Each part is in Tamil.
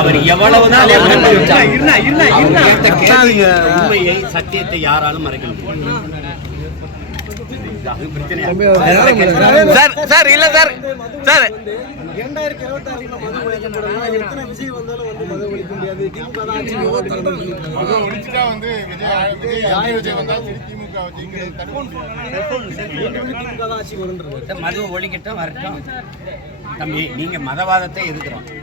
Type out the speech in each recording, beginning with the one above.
அவர் எவ்வளவுதான் உண்மையை சத்தியத்தை யாராலும் மறைக்க முடியும் சார் சார் இல்ல சார். சார். இரண்டாயிரத்தி இருபத்தி ஆறுல மது ஒழிக்கப்படலாம் எத்தனை விஜய் வந்தாலும் வந்து மது ஒழிக்க முடியாது. திமுக தான் ஆட்சி இருபத்தி ரெண்டு அது ஒழிச்சுட்டா வந்து விஜய் விஜய் ஆதி விஜய் வந்தா சரி திமுக ஜெயிக்கிறது தடுக்க முடியாது. திமுக தான் ஆட்சி வருன்றது இந்த மது ஒழிக்கட்டும் வரட்டும். தம்பி நீங்க மதவாதத்தை எதுக்குறோம் அது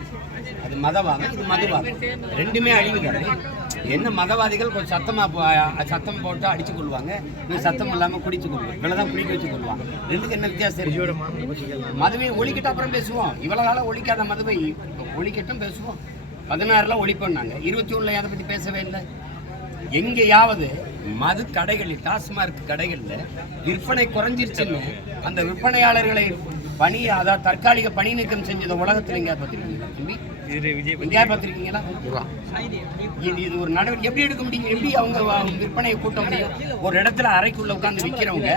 மதவாதம் இது மதுவாதம். ரெண்டுமே அழிவுகிறது என்ன மதவாதிகள் கொஞ்சம் சத்தமா போ- சத்தம் போட்டு அடிச்சு கொள்வாங்க. இன்னும் சத்தம் இல்லாம குடிச்சு கொள்வாங்க. இவ்வளவுதான் குடிக்க வச்சு கொள்வாங்க. ரெண்டுக்கு என்ன வித்தியாசம் மதுவை ஒழிக்கிட்ட அப்புறம் பேசுவோம். இவ்வளவு காலம் ஒழிக்காத மதுவை ஒழிக்கட்டும் பேசுவோம். பதினாறுல ஒழிப்போம்னாங்க. இருபத்தி ஒண்ணுல அதை பத்தி பேசவே இல்லை. எங்கேயாவது மது கடைகளில் டாஸ்மார்க் கடைகளில் விற்பனை குறைஞ்சிருச்சுன்னு அந்த விற்பனையாளர்களை பணி அதாவது தற்காலிக பணி நீக்கம் செஞ்சத உலகத்தில் எங்கேயா பார்த்துருக்கீங்களா தம்பி? எங்கேயா பார்த்துருக்கீங்களா? இது இது ஒரு நடவடிக்கை எப்படி எடுக்க முடியும்? எப்படி அவங்க விற்பனையை கூட்ட முடியும்? ஒரு இடத்துல அறைக்குள்ள உட்கார்ந்து விற்கிறவங்க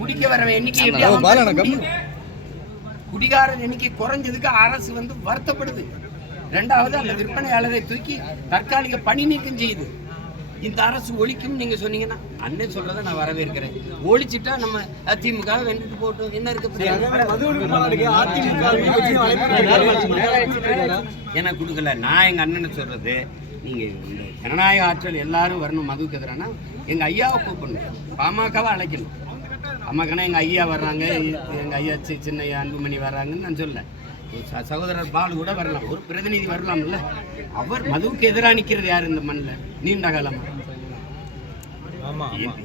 குடிக்க வர எண்ணிக்கை எப்படி? குடிகாரர் எண்ணிக்கை குறைஞ்சதுக்கு அரசு வந்து வருத்தப்படுது. ரெண்டாவது அந்த விற்பனையாளரை தூக்கி தற்காலிக பணி நீக்கம் செய்யுது இந்த அரசு ஒழிக்கும் நீங்க சொன்னீங்கன்னா அண்ணன் சொல்றதை நான் வரவேற்கிறேன். ஒழிச்சிட்டா நம்ம திமுக வென்றுட்டு போட்டோம். என்ன இருக்கு அதிமுக எனக்கு கொடுக்கல. நான் எங்க அண்ணனை சொல்றது நீங்க இந்த ஜனநாயக ஆற்றல் எல்லாரும் வரணும் மதுவுக்கு எதிரானா? எங்க ஐயாவை கூப்பிடணும். பாமகவை அழைக்கணும். அம்மாக்கனா எங்க ஐயா வர்றாங்க. எங்க ஐயா சின்ன அன்புமணி வர்றாங்கன்னு நான் சொல்ல சகோதரர் பாலு கூட வரலாம். ஒரு பிரதிநிதி வரலாம்ல. அவர் மதுவுக்கு எதிராக நிக்கிறது யார் இந்த மண்ணில்? நீண்ட காலமா? எ-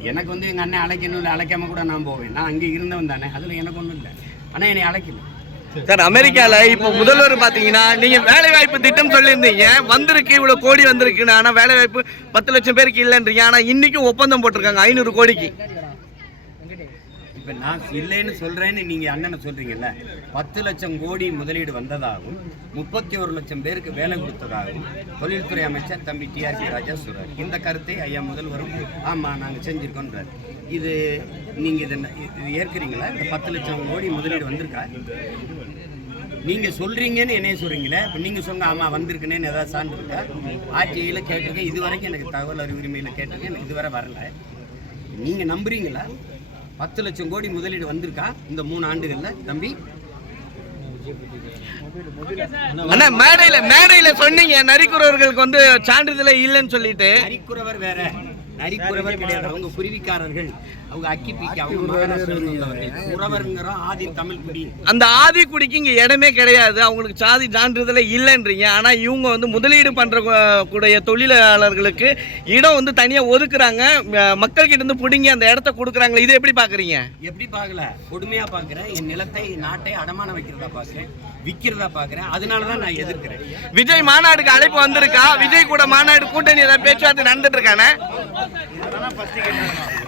எனக்கு வந்து எங்க அண்ணன் அழைக்கணும் இல்லை அழைக்காம கூட நான் போவேன். நான் அங்கே இருந்தவன் தானே. அதுல எனக்கு ஒன்றும் இல்லை. ஆனா என்னை அழைக்கல சார். அமெரிக்கால இப்போ முதல்வர் பாத்தீங்கன்னா நீங்க வேலை வாய்ப்பு திட்டம் சொல்லியிருந்தீங்க. வந்திருக்கு இவ்வளவு கோடி வந்திருக்குன்னு. ஆனா வேலை வாய்ப்பு பத்து லட்சம் பேருக்கு இல்லைன்றீங்க. ஆனா இன்னைக்கும் ஒப்பந்தம் போட்டிருக்காங்க ஐநூறு கோடிக்கு. இப்போ நான் இல்லைன்னு சொல்கிறேன்னு நீங்கள் அண்ணனை சொல்கிறீங்கல்ல பத்து லட்சம் கோடி முதலீடு வந்ததாகவும் முப்பத்தி ஒரு லட்சம் பேருக்கு வேலை கொடுத்ததாகவும் தொழில்துறை அமைச்சர் தம்பி டிஆர்சி ராஜா சொல்கிறார் இந்த கருத்தை ஐயா முதல்வரும் ஆமாம் நாங்கள் செஞ்சுருக்கோன்றார். இது நீங்கள் இதை இது ஏற்கிறீங்களா? இந்த பத்து லட்சம் கோடி முதலீடு வந்திருக்கா? நீங்கள் சொல்கிறீங்கன்னு என்னைய சொல்கிறீங்களே இப்போ நீங்கள் சொன்ன ஆமாம் வந்திருக்குன்னு ஏதாவது சான்று இருக்கா? ஆட்சியில கேட்டிருக்கேன் இது வரைக்கும் எனக்கு தகவல் அறிவுரிமையில் கேட்டிருக்கேன் எனக்கு இதுவரை வரல. நீங்கள் நம்புறீங்களா? பத்து லட்சம் கோடி முதலீடு வந்திருக்கா இந்த மூணு ஆண்டுகள்ல தம்பி? அண்ணா மேடையில மேடையில சொன்னீங்க நரிக்குறவர்களுக்கு வந்து சான்றிதழே இல்லைன்னு சொல்லிட்டு. நரிக்குறவர் வேற. நரிக்குறவர் கிடையாது. அவங்க குருவிக்காரர்கள். அவங்க அக்கி பிக்கி அவங்க குறவருங்கிறோம் ஆதி தமிழ் குடி. அந்த ஆதி குடிக்கு இங்க இடமே கிடையாது. அவங்களுக்கு சாதி சான்றிதழே இல்லைன்றீங்க. ஆனா இவங்க வந்து முதலீடு பண்ற கு- கூடிய தொழிலாளர்களுக்கு இடம் வந்து தனியா ஒதுக்குறாங்க. ம- மக்கள் கிட்ட இருந்து பிடுங்கி அந்த இடத்த கொடுக்குறாங்களே. இதை எப்படி பாக்குறீங்க? எப்படி பார்க்கல கொடுமையா பார்க்கிறேன் என் நிலத்தை நாட்டை அடமான வைக்கிறதா பார்க்கிறேன் விற்கிறதா பார்க்கிறேன் அதனால தான் நான் எதிர்க்கிறேன். விஜய் மாநாடுக்கு அழைப்பு வந்திருக்கா? விஜய் கூட மாநாடு கூட்டணி ஏதாவது பேச்சுவார்த்தை நடந்துட்டு இருக்கானே? தான் ஃபஸ்ட்டு கேட்டு